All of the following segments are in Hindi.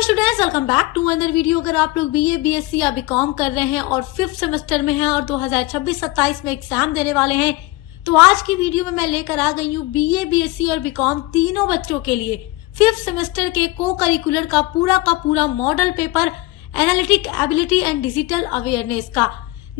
Hello students, welcome back to another video. अगर आप लोग बीए, बीएससी या बीकॉम कर रहे हैं और 5th सेमेस्टर में हैं और 2026-27 में एग्जाम देने वाले हैं, तो आज की वीडियो में मैं लेकर आ गई हूँ बीए, बीएससी और बीकॉम तीनों बच्चों के लिए 5th सेमेस्टर के को करिकुलर का पूरा model paper analytic ability and digital awareness का।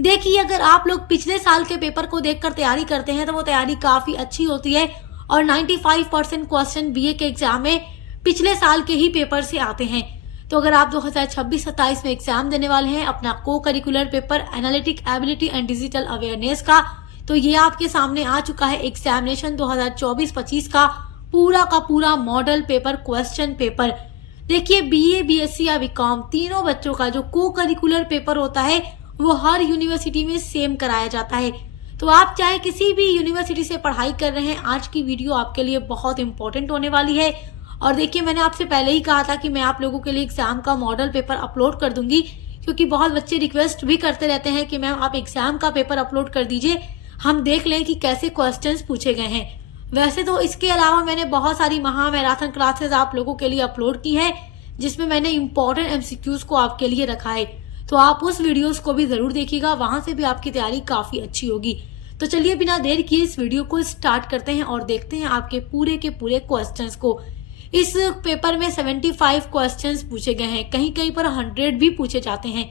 देखिए, अगर आप लोग पिछले साल के पेपर को देखकर तैयारी करते हैं तो वो तैयारी काफी अच्छी होती है और 95% क्वेश्चन बीए के एग्जाम में पिछले साल के ही पेपर से आते हैं। तो अगर आप 2026-27 में एग्जाम देने वाले हैं अपना को curricular paper analytic ability and digital awareness का, तो ये आपके सामने आ चुका है एग्जामिनेशन 2024-25 का पूरा मॉडल पेपर क्वेश्चन पेपर। देखिए, बीए, बीएससी या बीकॉम तीनों बच्चों का जो को करिकुलर पेपर होता है वो हर यूनिवर्सिटी में सेम कराया जाता है। तो आप चाहे किसी भी यूनिवर्सिटी से पढ़ाई कर रहे हैं, आज की वीडियो आपके लिए बहुत इंपॉर्टेंट होने वाली है। और देखिए, मैंने आपसे पहले ही कहा था कि मैं आप लोगों के लिए एग्जाम का मॉडल पेपर अपलोड कर दूंगी, क्योंकि बहुत बच्चे रिक्वेस्ट भी करते रहते हैं कि मैम आप एग्जाम का पेपर अपलोड कर दीजिए, हम देख लें कि कैसे क्वेश्चंस पूछे गए हैं। वैसे तो इसके अलावा मैंने बहुत सारी मैराथन क्लासेस आप लोगों के लिए अपलोड की है, जिसमें मैंने इंपॉर्टेंट एमसीक्यूज को आपके लिए रखा है। तो आप उस वीडियोस को भी जरूर देखिएगा, वहां से भी आपकी तैयारी काफी अच्छी होगी। तो चलिए बिना देर किए इस वीडियो को स्टार्ट करते हैं और देखते हैं आपके पूरे के पूरे क्वेश्चंस को। इस पेपर में 75 क्वेश्चंस पूछे गए हैं, कहीं पर 100 भी पूछे जाते हैं।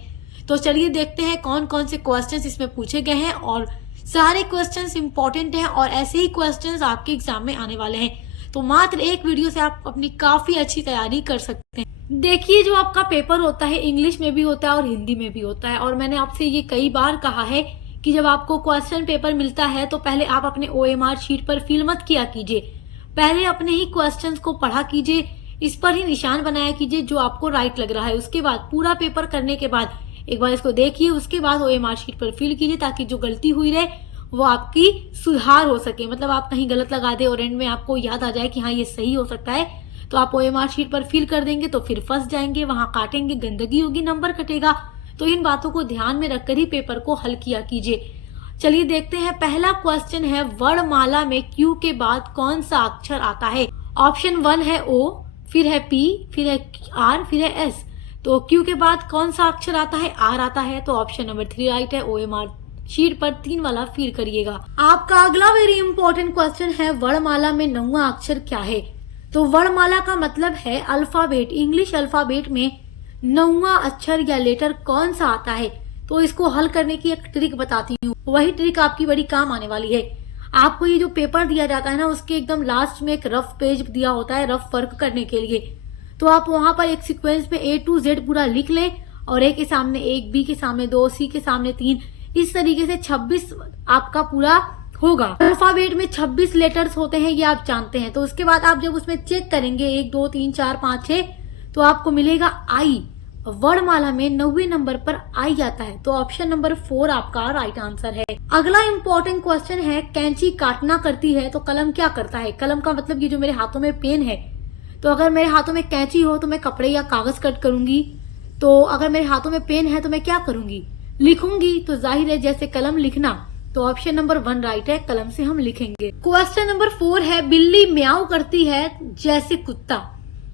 तो चलिए देखते हैं कौन कौन से क्वेश्चंस इसमें पूछे गए हैं, और सारे क्वेश्चंस इंपॉर्टेंट हैं और ऐसे ही क्वेश्चंस आपके एग्जाम में आने वाले हैं। तो मात्र एक वीडियो से आप अपनी काफी अच्छी तैयारी कर सकते हैं। देखिए, जो आपका पेपर होता है इंग्लिश में भी होता है और हिंदी में भी होता है, और मैंने आपसे ये कई बार कहा है कि जब आपको क्वेश्चन पेपर मिलता है तो पहले आप अपने OMR शीट पर फिल मत किया कीजिए, पहले अपने ही क्वेश्चंस को पढ़ा कीजिए, इस पर ही निशान बनाया कीजिए जो आपको राइट लग रहा है। उसके बाद पूरा पेपर करने के बाद एक बार इसको देखिए, उसके बाद OMR शीट पर फिल कीजिए, ताकि जो गलती हुई रहे वो आपकी सुधार हो सके। मतलब आप कहीं गलत लगा दे और एंड में आपको याद आ जाए कि हाँ ये सही हो सकता है, तो आप OMR शीट पर फिल कर देंगे तो फिर फंस जाएंगे, वहां काटेंगे, गंदगी होगी, नंबर कटेगा। तो इन बातों को ध्यान में रखकर ही पेपर को हल किया कीजिए। चलिए देखते हैं, पहला क्वेश्चन है वर्णमाला में क्यू के बाद कौन सा अक्षर आता है। ऑप्शन 1 है O, फिर है P, फिर है R, फिर है S। तो क्यू के बाद कौन सा अक्षर आता है? R आता है। तो ऑप्शन नंबर 3 राइट है। OMR शीट पर 3 वाला फिल करिएगा। आपका अगला वेरी इंपॉर्टेंट क्वेश्चन है वर्णमाला में 9वां अक्षर क्या है। तो वर्णमाला का मतलब है अल्फाबेट, इंग्लिश अल्फाबेट में 9वां अक्षर या लेटर कौन सा आता है। तो इसको हल करने की एक ट्रिक बताती हूँ, वही ट्रिक आपकी बड़ी काम आने वाली है। आपको ये जो पेपर दिया जाता है ना, उसके एकदम लास्ट में एक रफ पेज दिया होता है रफ वर्क करने के लिए। तो आप वहां पर एक सीक्वेंस में A to Z पूरा लिख लें, और A के सामने 1, B के सामने 2, C के सामने 3, इस तरीके से 26 आपका पूरा होगा। अल्फाबेट में 26 लेटर्स होते हैं, ये आप जानते हैं। तो उसके बाद आप जब उसमें चेक करेंगे 1, 2, 3, 4, 5, 6, तो आपको मिलेगा I। वर्णमाला में 9वें नंबर पर I आता है। तो ऑप्शन नंबर 4 आपका राइट आंसर है। अगला इंपॉर्टेंट क्वेश्चन है, कैंची काटना करती है तो कलम क्या करता है। कलम का मतलब ये जो मेरे हाथों में पेन है, तो अगर मेरे हाथों में कैंची हो तो मैं कपड़े या कागज कट करूंगी। तो अगर मेरे हाथों में पेन है तो मैं क्या करूंगी? लिखूंगी। तो जाहिर है जैसे कलम लिखना, तो ऑप्शन नंबर 1 राइट है, कलम से हम लिखेंगे। क्वेश्चन नंबर 4 है, बिल्ली म्याऊ करती है जैसे कुत्ता।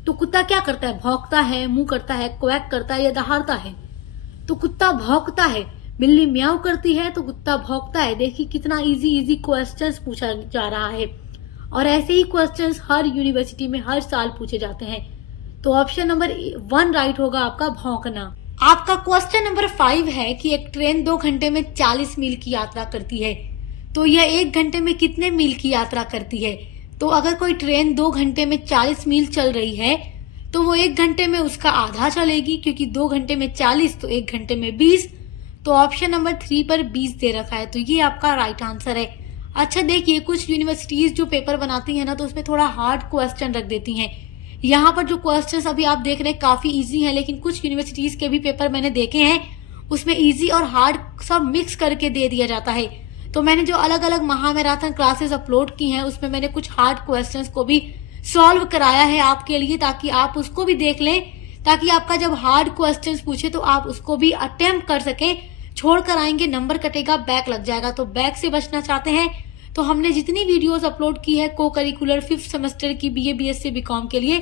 तो कुत्ता क्या करता है? भौंकता है, मुंह करता है, क्वैक करता है या दहाड़ता है। तो कुत्ता भौंकता है। बिल्ली म्याऊ करती है तो कुत्ता भौंकता है। देखिए कितना इजी क्वेश्चंस पूछा जा रहा है, और ऐसे ही क्वेश्चंस हर यूनिवर्सिटी में हर साल पूछे जाते हैं। तो ऑप्शन नंबर 1 राइट होगा आपका, भौंकना। आपका क्वेश्चन नंबर 5 है कि एक ट्रेन 2 घंटे में 40 मील की यात्रा करती है, तो यह 1 घंटे में कितने मील की यात्रा करती है। तो अगर कोई ट्रेन 2 घंटे में 40 मील चल रही है, तो वो 1 घंटे में उसका आधा चलेगी, क्योंकि 2 घंटे में 40 तो 1 घंटे में 20। तो ऑप्शन नंबर 3 पर 20 दे रखा है, तो ये आपका राइट आंसर है। अच्छा देखिए, कुछ यूनिवर्सिटीज जो पेपर बनाती है ना, तो उसमें थोड़ा हार्ड क्वेश्चन रख देती हैं। यहाँ पर जो क्वेश्चंस अभी आप देख रहे हैं काफी इजी हैं, लेकिन कुछ यूनिवर्सिटीज के भी पेपर मैंने देखे हैं, उसमें इजी और हार्ड सब मिक्स करके दे दिया जाता है। तो मैंने जो अलग अलग मैराथन क्लासेस अपलोड की हैं, उसमें मैंने कुछ हार्ड क्वेश्चंस को भी सॉल्व कराया है आपके लिए, ताकि आप उसको भी देख लें, ताकि आपका जब हार्ड क्वेश्चंस पूछे तो आप उसको भी अटेम्प्ट कर सकें। छोड़ कर आएंगे, नंबर कटेगा, बैक लग जाएगा। तो बैक से बचना चाहते हैं तो हमने जितनी वीडियोस अपलोड की है को करिकुलर 5th सेमेस्टर की बीए, बीएससी, बीकॉम के लिए,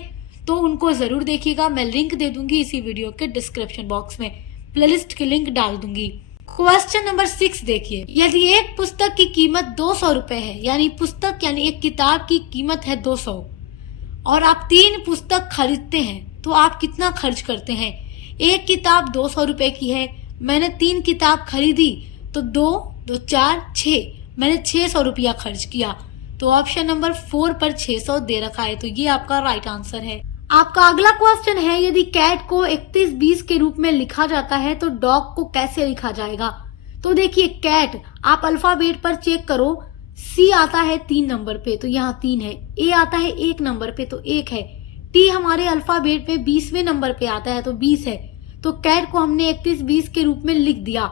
तो उनको ज़रूर देखिएगा। मैं लिंक दे दूंगी इसी वीडियो के डिस्क्रिप्शन बॉक्स में, प्लेलिस्ट की लिंक डाल दूंगी। क्वेश्चन नंबर 6 देखिए, यदि एक पुस्तक की कीमत 200 रुपए है, यानी पुस्तक यानी एक किताब की कीमत है 200 और आप 3 पुस्तक खरीदते हैं तो आप कितना खर्च करते हैं? एक किताब 200 रुपए की है, मैंने 3 किताब खरीदी तो 2, 2, 4, 6, मैंने 600 रुपया खर्च किया। तो ऑप्शन नंबर 4 पर 600 दे रखा है, तो ये आपका राइट आंसर है। आपका अगला क्वेश्चन है, यदि कैट को 3120 के रूप में लिखा जाता है तो डॉग को कैसे लिखा जाएगा? तो देखिए कैट, आप अल्फाबेट पर चेक करो, सी आता है 3 नंबर पे तो यहाँ 3 है, ए आता है 1 नंबर पे तो 1 है, टी हमारे अल्फाबेट में 20वें नंबर पे आता है तो 20 है। तो कैट को हमने 3120 के रूप में लिख दिया।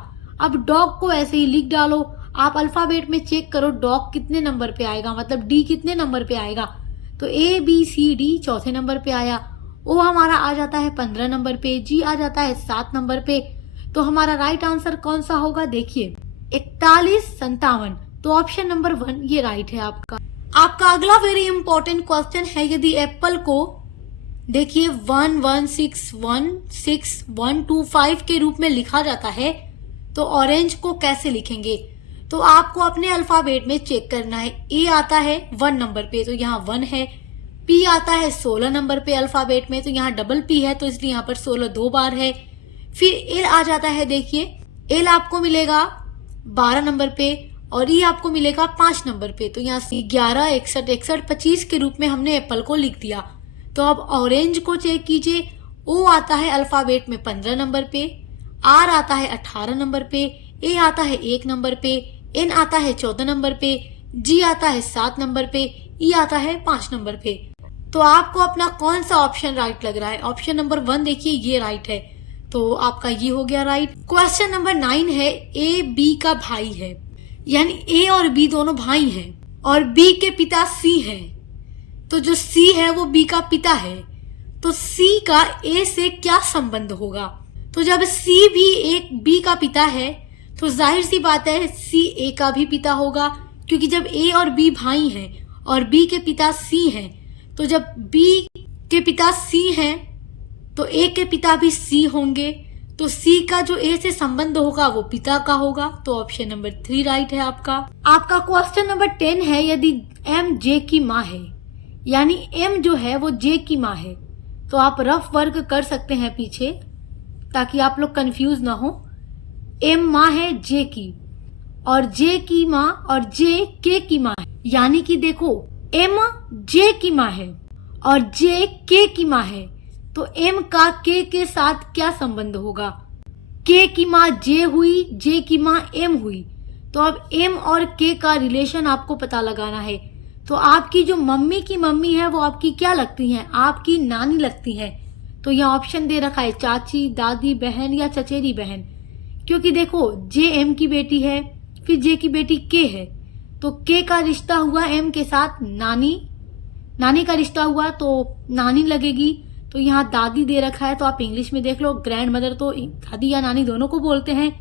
अब डॉग को ऐसे ही लिख डालो, आप अल्फाबेट में चेक करो डॉग कितने नंबर पे आएगा, मतलब डी कितने नंबर पे आएगा। तो ए बी सी डी चौथे नंबर पे आया, ओ हमारा आ जाता है 15 नंबर पे, जी आ जाता है 7 नंबर पे। तो हमारा राइट आंसर कौन सा होगा? देखिए 4157, तो ऑप्शन नंबर 1 ये राइट है आपका। आपका अगला वेरी इंपॉर्टेंट क्वेश्चन है, यदि एप्पल को देखिए 11616125 के रूप में लिखा जाता है तो ऑरेंज को कैसे लिखेंगे? तो आपको अपने अल्फाबेट में चेक करना है। ए आता है 1 नंबर पे तो यहाँ 1 है, पी आता है 16 नंबर पे अल्फाबेट में तो यहाँ डबल पी है तो इसलिए यहाँ पर 16 2 बार है। फिर एल आ जाता है, देखिए एल आपको मिलेगा 12 नंबर पे और ई आपको मिलेगा 5 नंबर पे तो यहाँ 11 61 61 25 के रूप में हमने एप्पल को लिख दिया। तो अब ऑरेंज को चेक कीजिए, ओ आता है अल्फाबेट में 15 नंबर पे, आर आता है 18 नंबर पे, ए आता है 1 नंबर पे, एन आता है 14 नंबर पे, जी आता है 7 नंबर पे, ई आता है 5 नंबर पे। तो आपको अपना कौन सा ऑप्शन राइट लग रहा है? ऑप्शन नंबर 1 देखिए ये राइट है, तो आपका ये हो गया राइट। क्वेश्चन नंबर 9 है, ए बी का भाई है, यानी ए और बी दोनों भाई हैं और बी के पिता सी हैं, तो जो सी है वो बी का पिता है, तो सी का ए से क्या संबंध होगा? तो जब सी भी एक बी का पिता है तो जाहिर सी बात है सी ए का भी पिता होगा, क्योंकि जब ए और बी भाई हैं और बी के पिता सी हैं, तो जब बी के पिता सी हैं तो ए के पिता भी सी होंगे, तो सी का जो ए से संबंध होगा वो पिता का होगा। तो ऑप्शन नंबर 3 राइट है आपका। आपका क्वेश्चन नंबर 10 है, यदि एम जे की माँ है, यानी एम जो है वो जे की माँ है, तो आप रफ वर्क कर सकते हैं पीछे ताकि आप लोग कंफ्यूज ना हो। एम माँ है जे की और जे की माँ और जे के की माँ है, यानी कि देखो एम जे की माँ है और जे के की माँ है, तो एम का के साथ क्या संबंध होगा? के की माँ जे हुई, जे की माँ एम हुई, तो अब एम और के का रिलेशन आपको पता लगाना है। तो आपकी जो मम्मी की मम्मी है वो आपकी क्या लगती हैं? आपकी नानी लगती हैं। तो यहाँ ऑप्शन दे रखा है चाची, दादी, बहन या चचेरी बहन, क्योंकि देखो जे एम की बेटी है, फिर जे की बेटी के है, तो के का रिश्ता हुआ एम के साथ, नानी का रिश्ता हुआ तो नानी लगेगी। तो यहाँ दादी दे रखा है तो आप इंग्लिश में देख लो, ग्रैंड मदर तो दादी या नानी दोनों को बोलते हैं,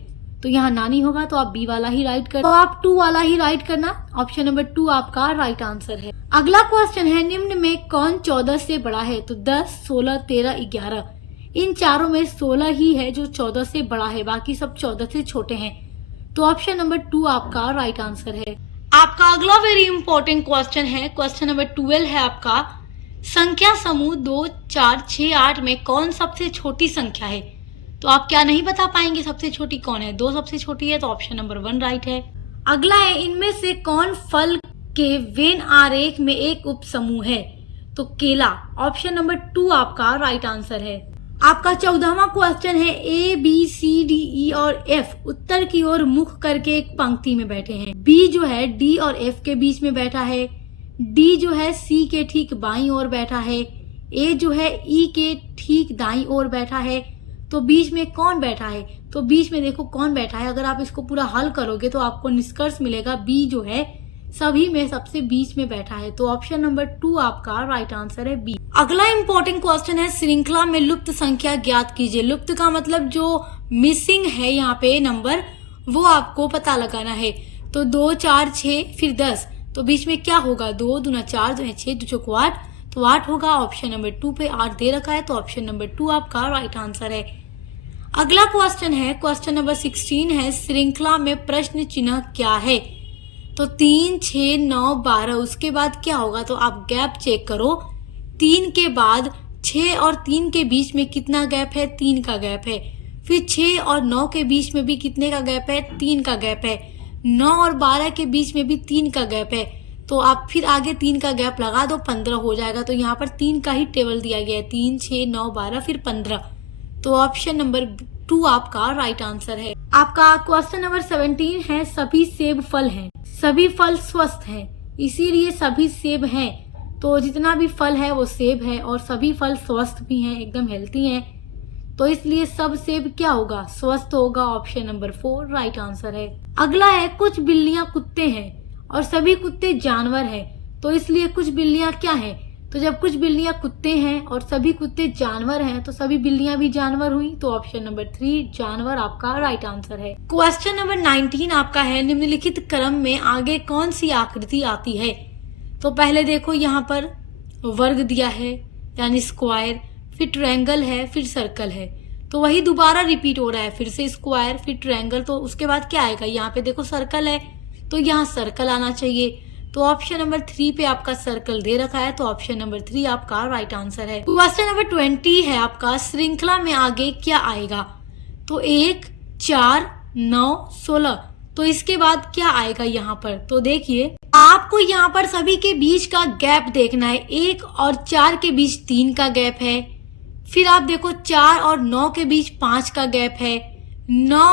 तो यहाँ नानी होगा, तो आप बी वाला ही राइट करना, तो आप 2 वाला ही राइट करना। ऑप्शन नंबर 2 आपका राइट आंसर है। अगला क्वेश्चन है, निम्न में कौन 14 से बड़ा है? तो 10, 16, 13, 11, इन चारों में 16 ही है जो 14 से बड़ा है, बाकी सब 14 से छोटे हैं। तो ऑप्शन नंबर 2 आपका राइट आंसर है। आपका अगला वेरी इंपॉर्टेंट क्वेश्चन है, क्वेश्चन नंबर 12 है आपका, संख्या समूह 2, 4, 6, 8 में कौन सबसे छोटी संख्या है? तो आप क्या नहीं बता पाएंगे सबसे छोटी कौन है? 2 सबसे छोटी है, तो ऑप्शन नंबर 1 राइट है। अगला है, इनमें से कौन फल के वेन आरेख में एक उप समूह है? तो केला। ऑप्शन नंबर 2 आपका राइट आंसर है। आपका 14वां क्वेश्चन है, A B C D E और एफ उत्तर की ओर मुख करके एक पंक्ति में बैठे हैं। बी जो है डी और एफ के बीच में बैठा है, डी जो है सी के ठीक बाईं ओर बैठा है, ए जो है ई के ठीक दाईं ओर बैठा है, तो बीच में कौन बैठा है? तो बीच में देखो कौन बैठा है, अगर आप इसको पूरा हल करोगे तो आपको निष्कर्ष मिलेगा बी जो है सभी में सबसे बीच में बैठा है, तो ऑप्शन नंबर 2 आपका राइट आंसर है बी। अगला इंपॉर्टेंट क्वेश्चन है, श्रृंखला में लुप्त संख्या ज्ञात कीजिए। लुप्त का मतलब जो मिसिंग है यहाँ पे नंबर, वो आपको पता लगाना है। तो 2, 4, 6 फिर 10, तो बीच में क्या होगा? 2 दूना 4, 2 6, 2 चौको 8, तो 8 होगा। ऑप्शन नंबर 2 पे 8 दे रखा है, तो ऑप्शन नंबर 2 आपका राइट आंसर है। अगला क्वेश्चन है, क्वेश्चन नंबर 16 है, श्रृंखला में प्रश्न चिन्ह क्या है? तो 3, 6, 9, 12, उसके बाद क्या होगा? तो आप गैप चेक करो। 3 के बाद 6 और 3 के बीच में कितना गैप है? 3 का गैप है। फिर 6 और 9 के बीच में भी कितने का गैप है? 3 का गैप है। 9 और 12 के बीच में भी 3 का गैप है। तो आप फिर आगे 3 का गैप लगा दो, 15 हो जाएगा। तो यहाँ पर 3 का ही टेबल दिया गया है, 3, 6, 9, 12 फिर 15। तो ऑप्शन नंबर 2 आपका राइट आंसर है। आपका क्वेश्चन नंबर 17 है, सभी सेब फल हैं, सभी फल स्वस्थ हैं, इसीलिए सभी सेब हैं। तो जितना भी फल है वो सेब है, और सभी फल स्वस्थ भी हैं, एकदम हेल्थी हैं, तो इसलिए सब सेब क्या होगा? स्वस्थ होगा। ऑप्शन नंबर 4 राइट आंसर है। अगला है, कुछ बिल्लियां कुत्ते हैं और सभी कुत्ते जानवर हैं, तो इसलिए कुछ बिल्लियां क्या हैं? तो जब कुछ बिल्लियां कुत्ते हैं और सभी कुत्ते जानवर हैं, तो सभी बिल्लियां भी जानवर हुई। तो ऑप्शन नंबर 3 जानवर आपका राइट आंसर है। क्वेश्चन नंबर 19 आपका है, निम्नलिखित क्रम में आगे कौन सी आकृति आती है? तो पहले देखो यहाँ पर वर्ग दिया है यानी स्क्वायर, फिर ट्रायंगल है, फिर सर्कल है। तो वही दोबारा रिपीट हो रहा है, फिर से स्क्वायर फिर ट्रायंगल, तो उसके बाद क्या आएगा? यहाँ पे देखो सर्कल है, तो यहाँ सर्कल आना चाहिए। तो ऑप्शन नंबर 3 पे आपका सर्कल दे रखा है, तो ऑप्शन नंबर 3 आपका राइट आंसर है। क्वेश्चन नंबर 20 है आपका, श्रृंखला में आगे क्या आएगा? तो 1, 4, 9, 16, तो इसके बाद क्या आएगा यहाँ पर? तो देखिए आपको यहाँ पर सभी के बीच का गैप देखना है। 1 और 4 के बीच 3 का गैप है। फिर आप देखो 4 और 9 के बीच 5 का गैप है। 9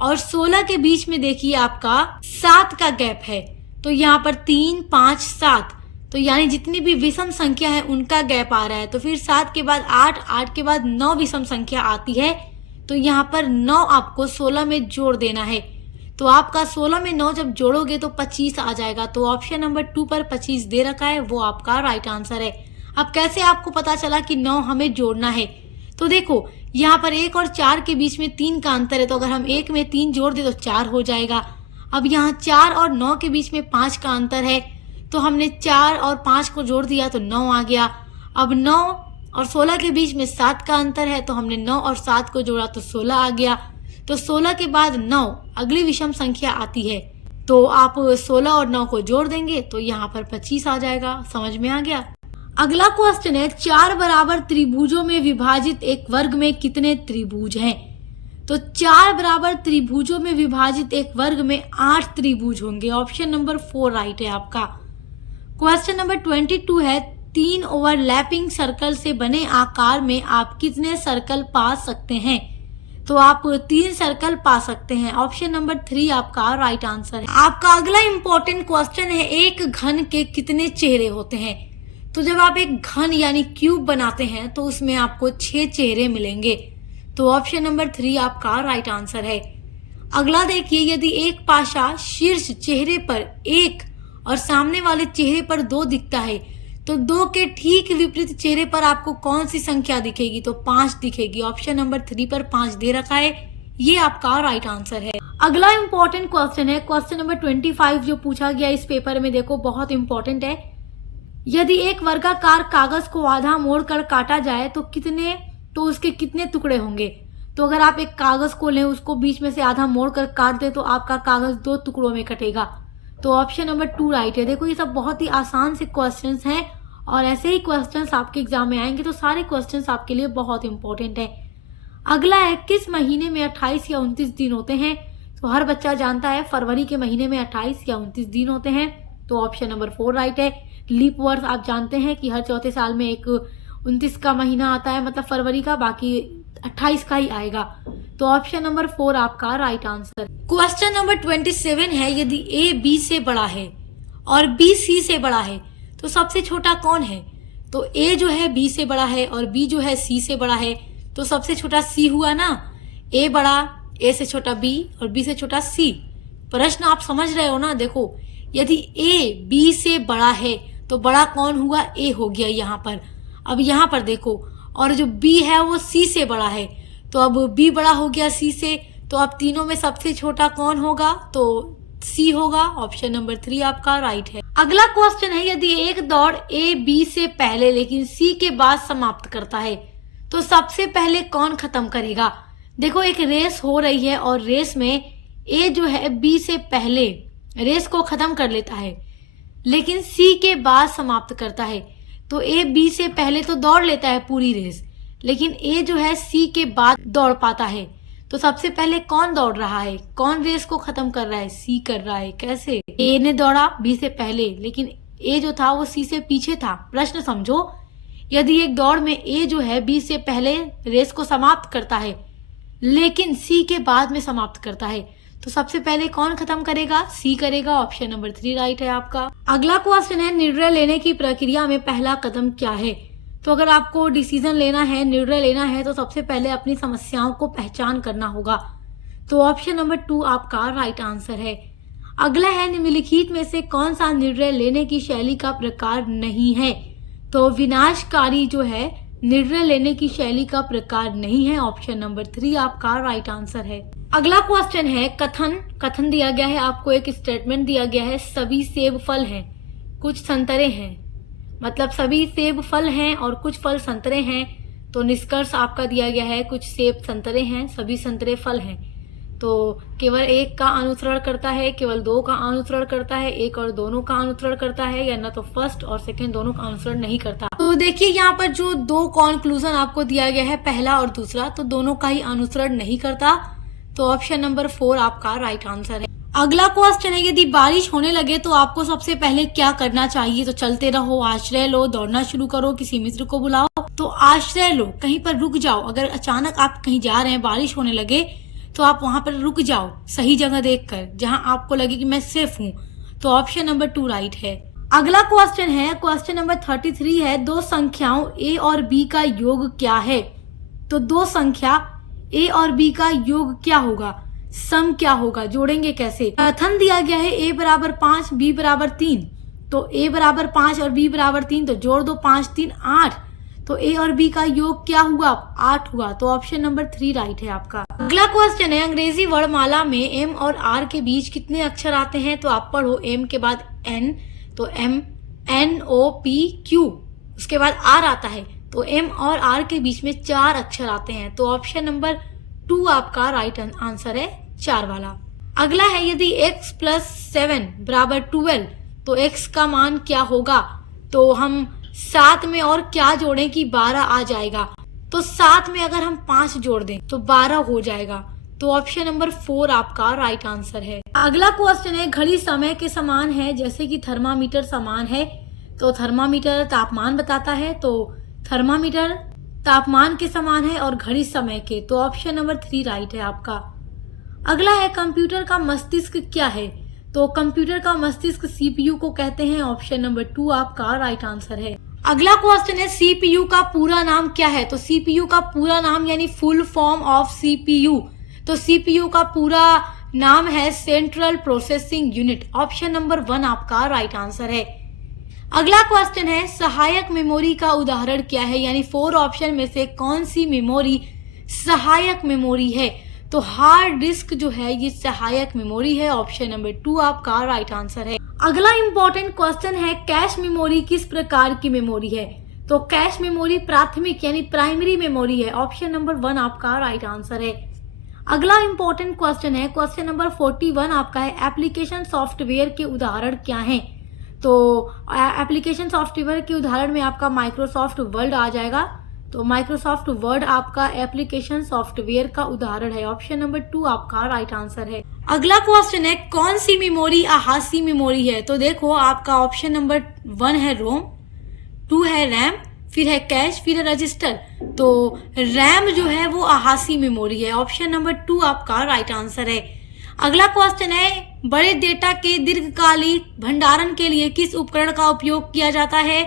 और 16 के बीच में देखिए आपका 7 का गैप है। तो यहाँ पर 3, 5, 7, तो यानी जितनी भी विषम संख्या है उनका गैप आ रहा है। तो फिर 7 के बाद 8, 8 के बाद 9 विषम संख्या आती है। तो यहाँ पर 9 आपको 16 में जोड़ देना है। तो आपका 16 में 9 जब जोड़ोगे तो 25 आ जाएगा। तो ऑप्शन नंबर 2 पर 25 दे रखा है, वो आपका राइट आंसर है। अब कैसे आपको पता चला कि 9 हमें जोड़ना है? तो देखो यहाँ पर 1 और 4 के बीच में 3 का अंतर है, तो अगर हम 1 में 3 जोड़ दे तो 4 हो जाएगा। अब यहाँ 4 और 9 के बीच में 5 का अंतर है, तो हमने 4 और 5 को जोड़ दिया तो 9 आ गया। अब 9 और 16 के बीच में 7 का अंतर है, तो हमने 9 और 7 को जोड़ा तो 16 आ गया। तो 16 के बाद 9 अगली विषम संख्या आती है, तो आप 16 और 9 को जोड़ देंगे तो यहाँ पर 25 आ जाएगा। समझ में आ गया? अगला क्वेश्चन है, 4 बराबर त्रिभुजों में विभाजित एक वर्ग में कितने त्रिभुज हैं? तो 4 बराबर त्रिभुजों में विभाजित एक वर्ग में 8 त्रिभुज होंगे। ऑप्शन नंबर 4 राइट है आपका। क्वेश्चन नंबर 22 है, 3 ओवरलैपिंग सर्कल से बने आकार में आप कितने सर्कल पा सकते हैं? तो आप 3 सर्कल पा सकते हैं। ऑप्शन नंबर 3 आपका राइट आंसर है। आपका अगला इंपॉर्टेंट क्वेश्चन है, एक घन के कितने चेहरे होते हैं? तो जब आप एक घन यानी क्यूब बनाते हैं तो उसमें आपको 6 चेहरे मिलेंगे। तो ऑप्शन नंबर 3 आपका राइट आंसर है। अगला देखिए, यदि एक पासा शीर्ष चेहरे पर 1 और सामने वाले चेहरे पर 2 दिखता है, तो 2 के ठीक विपरीत चेहरे पर आपको कौन सी संख्या दिखेगी? तो 5 दिखेगी। ऑप्शन नंबर 3 पर 5 दे रखा है, ये आपका राइट आंसर है। अगला इंपॉर्टेंट क्वेश्चन है, क्वेश्चन नंबर 25 जो पूछा गया इस पेपर में, देखो बहुत इंपॉर्टेंट है। यदि एक वर्गाकार कागज को आधा मोड़कर काटा जाए तो उसके कितने टुकड़े होंगे? तो अगर आप एक कागज को लें, उसको बीच में से आधा मोड़कर काट दे तो आपका कागज 2 टुकड़ों में कटेगा। तो ऑप्शन नंबर 2 राइट है। देखो ये सब बहुत ही आसान से क्वेश्चंस हैं, और ऐसे ही क्वेश्चंस आपके एग्जाम में आएंगे, तो सारे क्वेश्चंस आपके लिए बहुत इंपॉर्टेंट है। अगला है, किस महीने में 28 या 29 दिन होते हैं? तो हर बच्चा जानता है फरवरी के महीने में 28 या 29 दिन होते हैं। तो ऑप्शन नंबर 4 राइट है। लीप वर्ष आप जानते हैं कि हर चौथे साल में एक 29 का महीना आता है, मतलब फरवरी का, बाकी 28 का ही आएगा। तो ऑप्शन नंबर 4 आपका राइट आंसर। क्वेश्चन नंबर 27 है, यदि ए बी से बड़ा है और बी सी से बड़ा है तो सबसे छोटा कौन है? तो ए जो है बी से बड़ा है और बी जो है सी से बड़ा है, तो सबसे छोटा सी हुआ ना। ए बड़ा, ए से छोटा बी और बी से छोटा सी। प्रश्न आप समझ रहे हो ना? देखो यदि ए बी से बड़ा है तो बड़ा कौन हुआ? ए हो गया यहाँ पर। अब यहाँ पर देखो, और जो बी है वो सी से बड़ा है, तो अब बी बड़ा हो गया सी से, तो अब तीनों में सबसे छोटा कौन होगा? तो सी होगा। ऑप्शन नंबर 3 आपका राइट है। अगला क्वेश्चन है, यदि एक दौड़ ए बी से पहले लेकिन सी के बाद समाप्त करता है तो सबसे पहले कौन खत्म करेगा। देखो, एक रेस हो रही है और रेस में ए जो है बी से पहले रेस को खत्म कर लेता है लेकिन सी के बाद समाप्त करता है। तो ए बी से पहले तो दौड़ लेता है पूरी रेस, लेकिन ए जो है सी के बाद दौड़ पाता है। तो सबसे पहले कौन दौड़ रहा है, कौन रेस को खत्म कर रहा है, सी कर रहा है। कैसे? ए ने दौड़ा बी से पहले, लेकिन ए जो था वो सी से पीछे था। प्रश्न समझो, यदि एक दौड़ में ए जो है बी से पहले रेस को समाप्त करता है लेकिन सी के बाद में समाप्त करता है तो सबसे पहले कौन खत्म करेगा, सी करेगा। ऑप्शन नंबर 3 राइट है आपका। अगला क्वेश्चन है, निर्णय लेने की प्रक्रिया में पहला कदम क्या है। तो अगर आपको डिसीजन लेना है, निर्णय लेना है, तो सबसे पहले अपनी समस्याओं को पहचान करना होगा। तो ऑप्शन नंबर 2 आपका राइट आंसर है। अगला है, निम्नलिखित में से कौन सा निर्णय लेने की शैली का प्रकार नहीं है। तो विनाशकारी जो है निर्णय लेने की शैली का प्रकार नहीं है। ऑप्शन नंबर 3 आपका राइट आंसर है। अगला क्वेश्चन है, कथन दिया गया है, आपको एक स्टेटमेंट दिया गया है, सभी सेब फल हैं, कुछ संतरे हैं। मतलब सभी सेब फल हैं और कुछ फल संतरे हैं। तो निष्कर्ष आपका दिया गया है, कुछ सेब संतरे हैं, सभी संतरे फल हैं। तो केवल एक का अनुसरण करता है, केवल 2 का अनुसरण करता है, एक और दोनों का अनुसरण करता है, या ना तो फर्स्ट और सेकंड दोनों का अनुसरण नहीं करता। तो देखिए यहाँ पर जो 2 कॉन्क्लूजन आपको दिया गया है, पहला और दूसरा, तो दोनों का ही अनुसरण नहीं करता। तो ऑप्शन नंबर 4 आपका राइट आंसर है। अगला क्वेश्चन है, यदि बारिश होने लगे तो आपको सबसे पहले क्या करना चाहिए। तो चलते रहो, आश्रय लो, दौड़ना शुरू करो, किसी मित्र को बुलाओ। तो आश्रय लो, कहीं पर रुक जाओ। अगर अचानक आप कहीं जा रहे हैं, बारिश होने लगे, तो आप वहां पर रुक जाओ, सही जगह देखकर, जहां आपको लगे कि मैं सेफ हूं। तो ऑप्शन नंबर 2 राइट है। अगला क्वेश्चन है, क्वेश्चन नंबर 33 है, 2 संख्याओं ए और बी का योग क्या है। तो 2 संख्या ए और बी का योग क्या होगा, सम क्या होगा, जोड़ेंगे कैसे। कथन दिया गया है, ए बराबर 5 बी बराबर 3। तो ए बराबर 5 और बी बराबर 3, तो जोड़ दो, 5 3 8। तो ए और बी का योग क्या हुआ, 8 हुआ। तो ऑप्शन नंबर 3 राइट है आपका। अगला क्वेश्चन है, अंग्रेजी वर्णमाला में एम और आर के बीच कितने अक्षर आते हैं। तो आप पढ़ो, एम के बाद एन, तो M N O P Q, उसके बाद आर आता है। तो एम और आर के बीच में 4 अक्षर आते हैं। तो ऑप्शन नंबर 2 आपका राइट आंसर है, 4 वाला। अगला है, यदि x + 7 बराबर 12 तो x का मान क्या होगा। तो हम 7 में और क्या जोड़ें कि 12 आ जाएगा। तो 7 में अगर हम 5 जोड़ दें तो 12 हो जाएगा। तो ऑप्शन नंबर 4 आपका राइट आंसर है। अगला क्वेश्चन है, घड़ी समय के समान है जैसे कि थर्मामीटर समान है। तो थर्मामीटर तापमान बताता है, तो थर्मामीटर तापमान के समान है और घड़ी समय के। तो ऑप्शन नंबर 3 राइट है आपका। अगला है, कंप्यूटर का मस्तिष्क क्या है। तो कंप्यूटर का मस्तिष्क सीपीयू को कहते हैं। ऑप्शन नंबर 2 आपका राइट आंसर है। अगला क्वेश्चन है, सीपीयू का पूरा नाम क्या है। तो सीपीयू का पूरा नाम यानी फुल फॉर्म ऑफ सीपीयू, तो सीपीयू का पूरा नाम है central processing unit. Option number 1 आपका राइट आंसर है। अगला क्वेश्चन है, सहायक मेमोरी का उदाहरण क्या है, यानी 4 ऑप्शन में से कौन सी मेमोरी सहायक मेमोरी है। तो हार्ड डिस्क जो है ये सहायक मेमोरी है। ऑप्शन नंबर 2 आपका राइट आंसर है। अगला इंपॉर्टेंट क्वेश्चन है, कैश मेमोरी किस प्रकार की मेमोरी है। तो कैश मेमोरी प्राथमिक यानी प्राइमरी मेमोरी है। ऑप्शन नंबर 1 आपका राइट आंसर है। अगला इंपॉर्टेंट क्वेश्चन है, क्वेश्चन नंबर 41 आपका है, एप्लीकेशन सॉफ्टवेयर के उदाहरण क्या हैं। तो एप्लीकेशन सॉफ्टवेयर के उदाहरण में आपका माइक्रोसॉफ्ट वर्ड आ जाएगा। तो माइक्रोसॉफ्ट वर्ड आपका एप्लीकेशन सॉफ्टवेयर का उदाहरण है। ऑप्शन नंबर 2 आपका राइट आंसर है। अगला क्वेश्चन है, कौन सी मेमोरी आभासी मेमोरी है। तो देखो, आपका ऑप्शन नंबर 1 है रोम, 2 है रैम, फिर है कैश, फिर है रजिस्टर। तो रैम जो है वो आभासी मेमोरी है। ऑप्शन नंबर 2 आपका राइट आंसर है। अगला क्वेश्चन है, बड़े डेटा के दीर्घकालिक भंडारण के लिए किस उपकरण का उपयोग किया जाता है।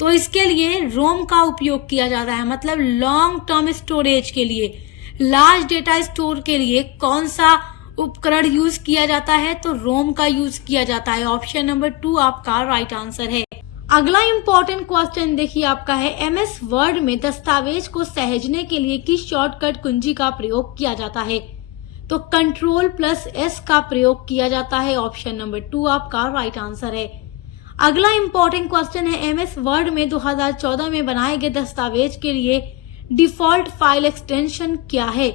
तो इसके लिए रोम का उपयोग किया जाता है, मतलब लॉन्ग टर्म स्टोरेज के लिए, लार्ज डेटा स्टोर के लिए कौन सा उपकरण यूज किया जाता है। तो रोम का यूज किया जाता है। ऑप्शन नंबर 2 आपका राइट आंसर है। अगला इंपॉर्टेंट क्वेश्चन देखिए आपका है, एमएस वर्ड में दस्तावेज को सहेजने के लिए किस शॉर्टकट कुंजी का प्रयोग किया जाता है। तो कंट्रोल प्लस एस का प्रयोग किया जाता है। ऑप्शन नंबर 2 आपका राइट आंसर है। अगला इंपॉर्टेंट क्वेश्चन है, एमएस वर्ड में 2014 में बनाए गए दस्तावेज के लिए डिफॉल्ट फाइल एक्सटेंशन क्या है?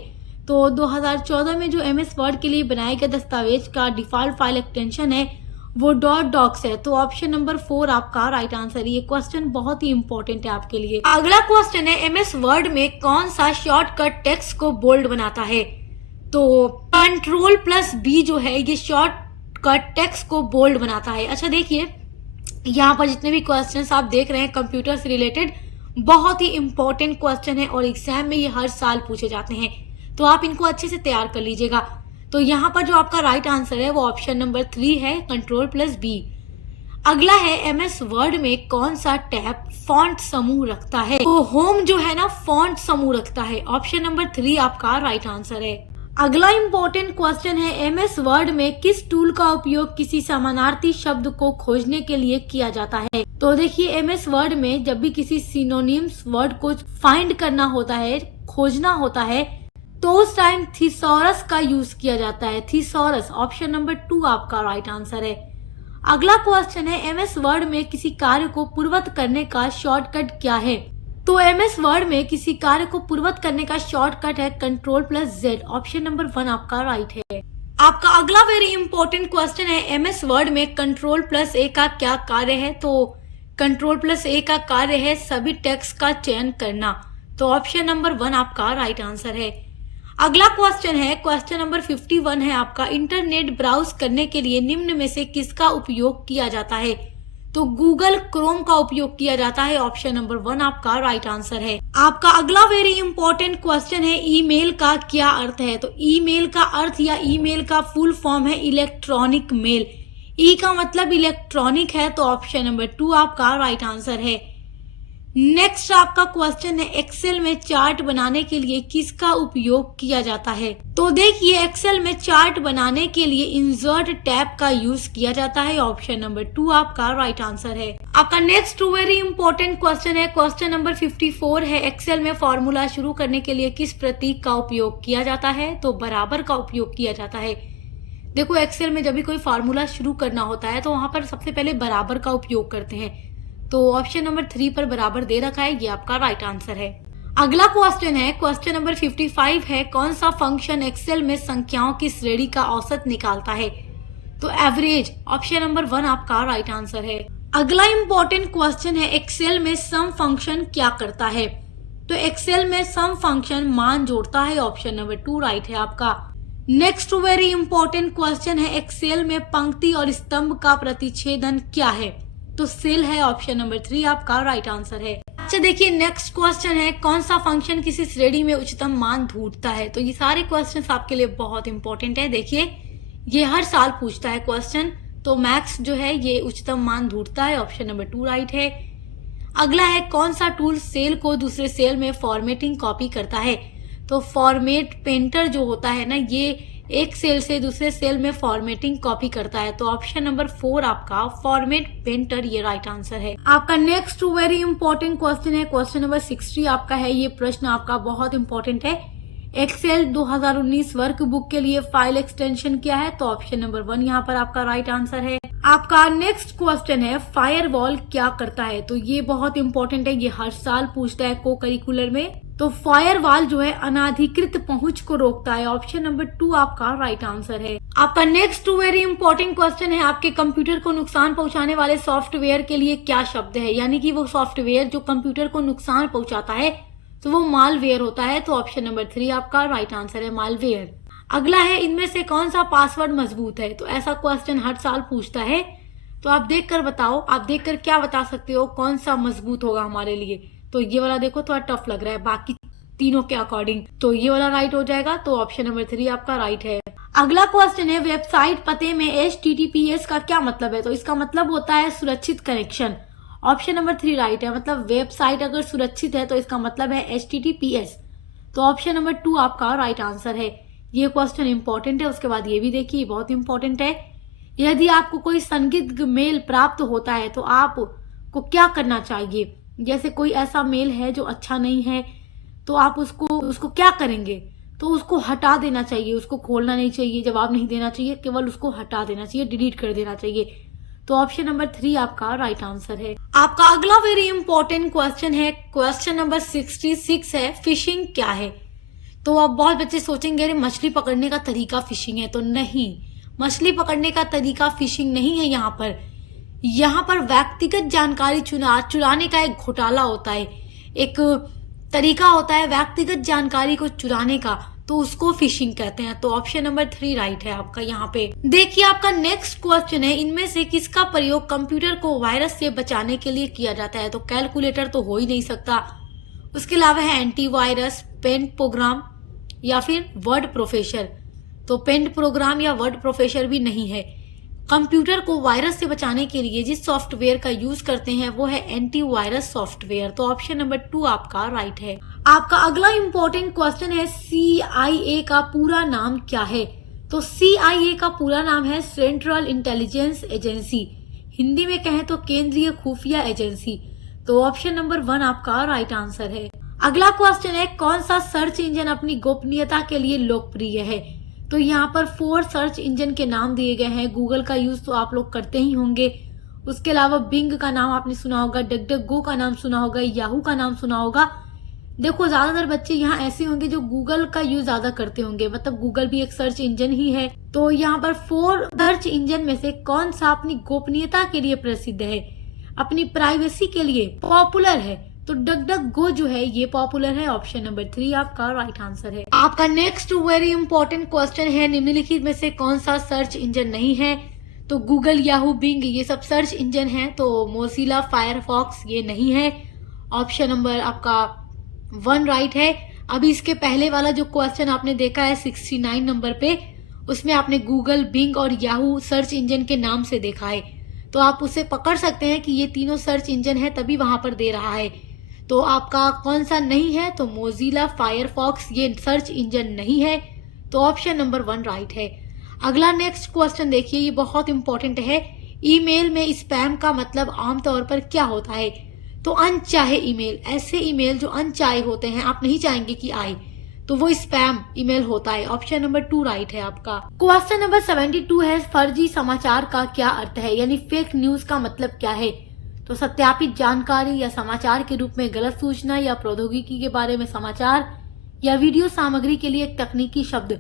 तो 2014 में जो एमएस वर्ड के लिए बनाए गए दस्तावेज का डिफॉल्ट फाइल एक्सटेंशन है वो .docs है। तो ऑप्शन नंबर 4 आपका राइट आंसर। ये क्वेश्चन बहुत ही इंपॉर्टेंट है आपके लिए। अगला क्वेश्चन है, एमएस वर्ड में कौन सा शॉर्टकट टेक्स्ट को बोल्ड बनाता है? तो कंट्रोल प्लस बी जो है ये शॉर्टकट टेक्स्ट को बोल्ड बनाता है। अच्छा देखिए, यहाँ पर जितने भी क्वेश्चंस आप देख रहे हैं कंप्यूटर से रिलेटेड बहुत ही इंपॉर्टेंट क्वेश्चन है और एग्जाम में ये हर साल पूछे जाते हैं, तो आप इनको अच्छे से तैयार कर लीजिएगा। तो यहाँ पर जो आपका राइट आंसर है वो ऑप्शन नंबर 3 है, कंट्रोल प्लस बी। अगला है, एमएस वर्ड में कौन सा टैब फॉन्ट समूह रखता है? तो होम जो है ना फॉन्ट समूह रखता है। ऑप्शन नंबर 3 आपका राइट आंसर है। अगला इंपॉर्टेंट क्वेश्चन है, एमएस वर्ड में किस टूल का उपयोग किसी समानार्थी शब्द को खोजने के लिए किया जाता है? तो देखिए, एमएस वर्ड में जब भी किसी सिनोनिम्स वर्ड को फाइंड करना होता है, खोजना होता है, तो उस टाइम थिसॉरस का यूज किया जाता है। थिसॉरस, ऑप्शन नंबर 2 आपका राइट आंसर है। अगला क्वेश्चन है, एमएस वर्ड में किसी कार्य को पूर्ववत करने का शॉर्टकट क्या है? तो एमएस वर्ड में किसी कार्य को पूर्ववत करने का शॉर्टकट है control plus Z. Option number 1 आपका राइट है। आपका अगला वेरी इंपॉर्टेंट क्वेश्चन है, एमएस वर्ड में कंट्रोल प्लस ए का क्या कार्य है? तो कंट्रोल प्लस ए का कार्य है सभी टेक्स्ट का चयन करना। तो ऑप्शन नंबर 1 आपका राइट आंसर है। अगला क्वेश्चन है, क्वेश्चन नंबर 51 है आपका, इंटरनेट ब्राउज करने के लिए निम्न में से किसका उपयोग किया जाता है? तो गूगल क्रोम का उपयोग किया जाता है। ऑप्शन नंबर 1 आपका राइट आंसर है। आपका अगला वेरी इंपॉर्टेंट क्वेश्चन है, ईमेल का क्या अर्थ है? तो ईमेल का अर्थ या ईमेल का फुल फॉर्म है इलेक्ट्रॉनिक मेल। ई का मतलब इलेक्ट्रॉनिक है, तो ऑप्शन नंबर 2 आपका राइट आंसर है। नेक्स्ट आपका क्वेश्चन है, एक्सेल में चार्ट बनाने के लिए किसका उपयोग किया जाता है? तो देखिए, एक्सेल में चार्ट बनाने के लिए इंसर्ट टैब का यूज किया जाता है। ऑप्शन नंबर 2 आपका राइट आंसर है। आपका नेक्स्ट वेरी इंपॉर्टेंट क्वेश्चन है, क्वेश्चन नंबर 54 है, एक्सेल में फॉर्मूला शुरू करने के लिए किस प्रतीक का उपयोग किया जाता है? तो बराबर का उपयोग किया जाता है। देखो, एक्सेल में जब भी कोई फार्मूला शुरू करना होता है तो वहां पर सबसे पहले बराबर का उपयोग करते हैं। तो ऑप्शन नंबर 3 पर बराबर दे रखा है, ये आपका राइट आंसर है। अगला क्वेश्चन है, क्वेश्चन नंबर 55 है, कौन सा फंक्शन एक्सेल में संख्याओं की श्रेणी का औसत निकालता है? तो एवरेज, ऑप्शन नंबर 1 आपका राइट आंसर है। अगला इंपॉर्टेंट क्वेश्चन है, एक्सेल में सम फंक्शन क्या करता है? तो एक्सेल में सम फंक्शन मान जोड़ता है। ऑप्शन नंबर 2 राइट है आपका। नेक्स्ट वेरी इंपॉर्टेंट क्वेश्चन है, एक्सेल में पंक्ति और स्तंभ का प्रतिच्छेदन क्या है? तो सेल है। ऑप्शन नंबर 3 आपका राइट आंसर है। अच्छा देखिए, नेक्स्ट क्वेश्चन है, कौन सा फंक्शन किसी श्रेणी में उच्चतम मान ढूंढता है? तो ये सारे क्वेश्चंस आपके लिए बहुत इंपॉर्टेंट है। देखिए, ये हर साल पूछता है क्वेश्चन। तो मैक्स जो है ये उच्चतम मान ढूंढता है। ऑप्शन नंबर 2 राइट है। अगला है, कौन सा टूल सेल को दूसरे सेल में फॉर्मेटिंग कॉपी करता है? तो फॉर्मेट पेंटर जो होता है ना, ये एक सेल से दूसरे सेल में फॉर्मेटिंग कॉपी करता है। तो ऑप्शन नंबर 4 आपका फॉर्मेट पेंटर ये राइट आंसर है। आपका नेक्स्ट वेरी इंपॉर्टेंट क्वेश्चन है, क्वेश्चन नंबर 60 आपका है। ये प्रश्न आपका बहुत इंपॉर्टेंट है, एक्सेल 2019 वर्क बुक के लिए फाइल एक्सटेंशन क्या है? तो ऑप्शन नंबर 1 यहाँ पर आपका राइट आंसर है। आपका नेक्स्ट क्वेश्चन है, फायरवॉल क्या करता है? तो ये बहुत इंपॉर्टेंट है, ये हर साल पूछता है को करिकुलर में। तो फायरवॉल जो है अनाधिकृत पहुंच को रोकता है। ऑप्शन नंबर 2 आपका राइट आंसर है। आपका नेक्स्ट वेरी इंपॉर्टेंट क्वेश्चन है, आपके कंप्यूटर को नुकसान पहुंचाने वाले सॉफ्टवेयर के लिए क्या शब्द है? यानी कि वो सॉफ्टवेयर जो कंप्यूटर को नुकसान पहुंचाता है तो वो मालवेयर होता है। तो ऑप्शन नंबर 3 आपका राइट आंसर है, मालवेयर। अगला है, इनमें से कौन सा पासवर्ड मजबूत है? तो ऐसा क्वेश्चन हर साल पूछता है। तो आप देखकर बताओ, आप देखकर क्या बता सकते हो कौन सा मजबूत होगा हमारे लिए? तो ये वाला देखो थोड़ा टफ लग रहा है बाकी तीनों के अकॉर्डिंग, तो ये वाला राइट हो जाएगा। तो ऑप्शन नंबर 3 आपका राइट है। अगला क्वेश्चन है, वेबसाइट पते में HTTPS का क्या मतलब है? तो इसका मतलब होता है सुरक्षित कनेक्शन। ऑप्शन नंबर 3 राइट है, मतलब वेबसाइट अगर सुरक्षित है तो इसका मतलब है HTTPS। तो ऑप्शन नंबर 2 आपका राइट आंसर है। ये क्वेश्चन इंपॉर्टेंट है। उसके बाद ये भी देखिए, बहुत इंपॉर्टेंट है। यदि आपको कोई संदिग्ध मेल प्राप्त होता है तो आपको क्या करना चाहिए? जैसे कोई ऐसा मेल है जो अच्छा नहीं है तो आप उसको क्या करेंगे? तो उसको हटा देना चाहिए, उसको खोलना नहीं चाहिए, जवाब नहीं देना चाहिए, केवल उसको हटा देना चाहिए, डिलीट कर देना चाहिए। तो ऑप्शन नंबर 3 आपका राइट आंसर है। आपका अगला वेरी इंपॉर्टेंट क्वेश्चन है, क्वेश्चन नंबर 66 है, फिशिंग क्या है। तो अब बहुत बच्चे सोचेंगे अरे मछली पकड़ने का तरीका फिशिंग है, तो नहीं, मछली पकड़ने का तरीका फिशिंग नहीं है। यहाँ पर व्यक्तिगत जानकारी चुराने का एक घोटाला होता है, एक तरीका होता है व्यक्तिगत जानकारी को चुराने का, तो उसको फिशिंग कहते हैं। तो ऑप्शन नंबर 3 राइट है आपका। यहाँ पे देखिए आपका नेक्स्ट क्वेश्चन है, इनमें से किसका प्रयोग कंप्यूटर को वायरस से बचाने के लिए किया जाता है। तो कैलकुलेटर तो हो ही नहीं सकता, उसके अलावा है एंटीवायरस, पेंट प्रोग्राम या फिर वर्ड प्रोफेसर। तो पेंट प्रोग्राम या वर्ड प्रोफेसर भी नहीं है। कंप्यूटर को वायरस से बचाने के लिए जिस सॉफ्टवेयर का यूज करते हैं वो है एंटीवायरस सॉफ्टवेयर। तो ऑप्शन नंबर 2 आपका राइट है। आपका अगला इंपॉर्टेंट क्वेश्चन है, CIA का पूरा नाम क्या है। तो CIA का पूरा नाम है सेंट्रल इंटेलिजेंस एजेंसी, हिंदी में कहें तो केंद्रीय खुफिया एजेंसी। तो ऑप्शन नंबर 1 आपका राइट आंसर है। अगला क्वेश्चन है, कौन सा सर्च इंजन अपनी गोपनीयता के लिए लोकप्रिय है। तो यहाँ पर 4 सर्च इंजन के नाम दिए गए हैं। गूगल का यूज तो आप लोग करते ही होंगे, उसके अलावा बिंग का नाम आपने सुना होगा, डकडकगो का नाम सुना होगा, याहू का नाम सुना होगा। देखो ज्यादातर बच्चे यहाँ ऐसे होंगे जो गूगल का यूज ज्यादा करते होंगे, मतलब गूगल भी एक सर्च इंजन ही है। तो यहाँ पर 4 सर्च इंजन में से कौन सा अपनी गोपनीयता के लिए प्रसिद्ध है, अपनी प्राइवेसी के लिए पॉपुलर है। तो डकडकगो जो है ये पॉपुलर है। ऑप्शन नंबर 3 आपका राइट आंसर है। आपका नेक्स्ट वेरी इंपॉर्टेंट क्वेश्चन है, निम्नलिखित में से कौन सा सर्च इंजन नहीं है। तो गूगल, याहू, बिंग ये सब सर्च इंजन है। तो मोजिला फायरफॉक्स ये नहीं है। ऑप्शन नंबर आपका 1 राइट है। अभी इसके पहले वाला जो क्वेश्चन आपने देखा है 69 नंबर पे, उसमें आपने गूगल, बिंग और याहू सर्च इंजन के नाम से देखा है, तो आप उसे पकड़ सकते हैं कि ये तीनों सर्च इंजन है, तभी वहां पर दे रहा है। तो आपका कौन सा नहीं है, तो मोजिला फायरफॉक्स ये सर्च इंजन नहीं है। तो ऑप्शन नंबर 1 राइट है। अगला नेक्स्ट क्वेश्चन देखिए, ये बहुत इंपॉर्टेंट है। ईमेल में स्पैम का मतलब आमतौर पर क्या होता है। तो अनचाहे ईमेल, ऐसे ईमेल जो अनचाहे होते हैं, आप नहीं चाहेंगे कि आए, तो वो स्पैम ईमेल होता है। ऑप्शन नंबर 2 राइट है आपका। क्वेश्चन नंबर 72 है, फर्जी समाचार का क्या अर्थ है, यानी फेक न्यूज का मतलब क्या है। तो सत्यापित जानकारी या समाचार के रूप में गलत सूचना या प्रौद्योगिकी के बारे में समाचार या वीडियो सामग्री के लिए एक तकनीकी शब्द।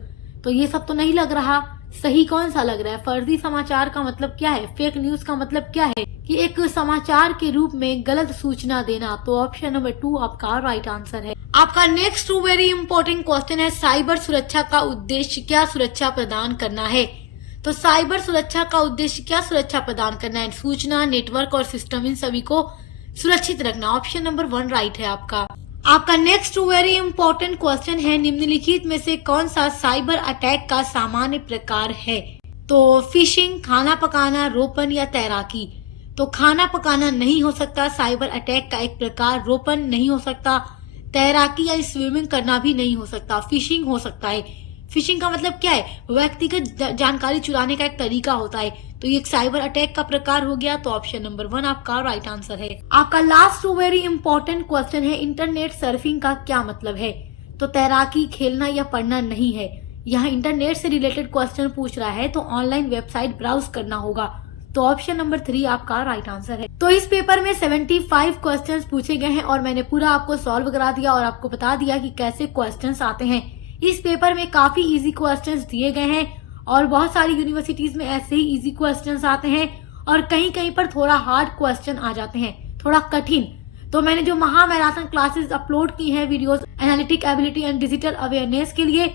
तो ये सब तो नहीं लग रहा, सही कौन सा लग रहा है। फर्जी समाचार का मतलब क्या है, फेक न्यूज का मतलब क्या है कि एक समाचार के रूप में गलत सूचना देना। तो ऑप्शन नंबर 2 आपका राइट आंसर है। आपका नेक्स्ट वेरी इंपॉर्टेंट क्वेश्चन है, साइबर सुरक्षा का उद्देश्य क्या सुरक्षा प्रदान करना है। तो साइबर सुरक्षा का उद्देश्य क्या सुरक्षा प्रदान करना है, सूचना, नेटवर्क और सिस्टम, इन सभी को सुरक्षित रखना। ऑप्शन नंबर 1 राइट है आपका। आपका नेक्स्ट वेरी इंपॉर्टेंट क्वेश्चन है, निम्नलिखित में से कौन सा साइबर अटैक का सामान्य प्रकार है। तो फिशिंग, खाना पकाना, रोपन या तैराकी। तो खाना पकाना नहीं हो सकता, साइबर अटैक का एक प्रकार। रोपन नहीं हो सकता, तैराकी या स्विमिंग करना भी नहीं हो सकता। फिशिंग हो सकता है। फिशिंग का मतलब क्या है, व्यक्तिगत जानकारी चुराने का एक तरीका होता है, तो ये एक साइबर अटैक का प्रकार हो गया। तो ऑप्शन नंबर 1 आपका राइट आंसर है। आपका लास्ट वेरी इंपॉर्टेंट क्वेश्चन है, इंटरनेट सर्फिंग का क्या मतलब है। तो तैराकी, खेलना या पढ़ना नहीं है। यहाँ इंटरनेट से रिलेटेड क्वेश्चन पूछ रहा है, तो ऑनलाइन वेबसाइट ब्राउज करना होगा। तो ऑप्शन नंबर 3 आपका राइट आंसर है। तो इस पेपर में 75 क्वेश्चंस पूछे गए हैं और मैंने पूरा आपको सॉल्व करा दिया और आपको बता दिया कि कैसे क्वेश्चंस आते हैं। इस पेपर में काफी इजी क्वेश्चंस दिए गए हैं और बहुत सारी यूनिवर्सिटीज में ऐसे ही इजी क्वेश्चंस आते हैं और कहीं कहीं पर थोड़ा हार्ड क्वेश्चन आ जाते हैं, थोड़ा कठिन। तो मैंने जो महा मैराथन क्लासेस अपलोड की हैं videos analytic ability and digital awareness के लिए,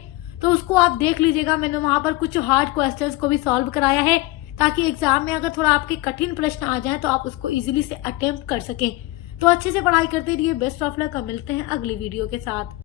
तो उसको आप देख लीजिएगा। मैंने वहां पर कुछ हार्ड क्वेश्चंस को भी सॉल्व कराया है, ताकि एग्जाम में अगर थोड़ा आपके कठिन प्रश्न आ जाए तो आप उसको इजीली से अटेम्प्ट कर सकें। तो अच्छे से पढ़ाई करते रहिए। Best of luck. मिलते हैं अगली वीडियो के साथ।